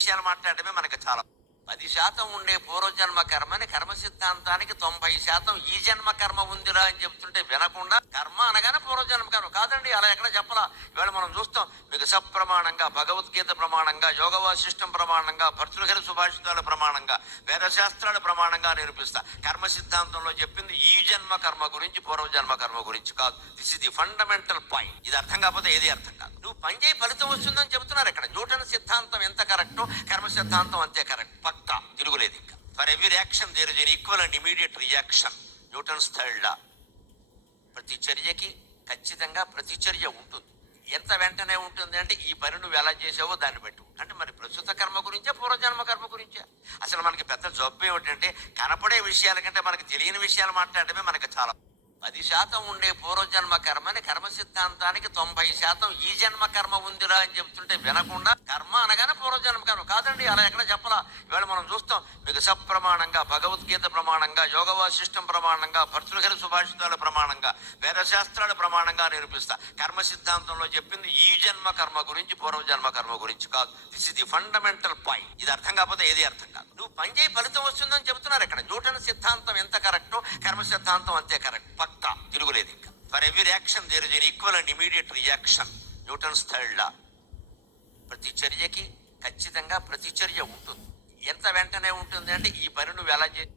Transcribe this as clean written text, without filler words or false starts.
విషయాలు మాట్లాడటమే మనకి చాలా 10% ఉండే పూర్వజన్మ కర్మని కర్మ సిద్ధాంతానికి 90% ఈ జన్మ కర్మ ఉందిరా అని చెప్తుంటే వినకుండా కర్మ అనగానే పూర్వజన్మ కర్మ కాదండి, అలా ఎక్కడ చెప్పలా. ఇవాళ మనం చూస్తాం, మీకు సప్రమాణంగా భగవద్గీత ప్రమాణంగా, యోగ వాసిష్టం ప్రమాణంగా, భర్తృహరి సుభాషితాల ప్రమాణంగా, వేదశాస్త్రాల ప్రమాణంగా నిరూపిస్తా. కర్మ సిద్ధాంతంలో చెప్పింది ఈ జన్మ కర్మ గురించి, పూర్వజన్మ కర్మ గురించి కాదు. This is the fundamental point. ఇది అర్థం కాకపోతే ఏది అర్థం కాదు. నువ్వు పని చేయి ఫలితం వస్తుందని చెబుతున్నారు ఇక్కడ. న్యూటన్ సిద్ధాంతం ఎంత కరెక్టో కర్మ సిద్ధాంతం అంతే కరెక్ట్, పక్కా, తిరుగులేదు. ఇంకా for every action there is an equal and immediate reaction. Newton's third law. ప్రతి చర్యకి ఖచ్చితంగా ప్రతిచర్య ఉంటుంది. ఎంత వెంటనే ఉంటుంది అంటే ఈ పని నువ్వు ఎలా చేసావో దాన్ని బట్టి. అంటే మరి ప్రస్తుత కర్మ గురించే పూర్వజన్మ కర్మ గురించే. అసలు మనకి పెద్ద జబ్బు ఏమిటంటే కనపడే విషయాల కంటే మనకి తెలియని విషయాలు మాట్లాడటమే మనకి చాలా. 10% ఉండే పూర్వజన్మ కర్మని కర్మ సిద్ధాంతానికి 90% ఈ జన్మ కర్మ ఉందిరా అని చెప్తుంటే వినకుండా కర్మ అనగానే పూర్వజన్మ కర్మ కాదండి, అలా ఎక్కడ చెప్పలా. ఇవాళ మనం చూస్తాం, మీకు సప్రమాణంగా భగవద్గీత ప్రమాణంగా, యోగ వాసిష్టం ప్రమాణంగా, భర్తృహరి సుభాషితాల ప్రమాణంగా, వేదశాస్త్రాల ప్రమాణంగా నిరూపిస్తా. కర్మ సిద్ధాంతంలో చెప్పింది ఈ జన్మ కర్మ గురించి, పూర్వజన్మ కర్మ గురించి కాదు. This is the fundamental point. ఇది అర్థం కాకపోతే ఏది అర్థం కాదు. నువ్వు పని చేయి ఫలితం వస్తుందని చెబుతున్నారు ఇక్కడ. న్యూటన్ సిద్ధాంతం ఎంత కరెక్టో కర్మ సిద్ధాంతం అంతే కరెక్ట్, పక్కా, తిరుగులేదు. ఇంకా for every action there is an equal and immediate reaction. Newton's third law. ప్రతి చర్యకి ఖచ్చితంగా ప్రతిచర్య ఉంటుంది. ఎంత వెంటనే ఉంటుంది అంటే ఈ పని నువ్వు ఎలా చేసి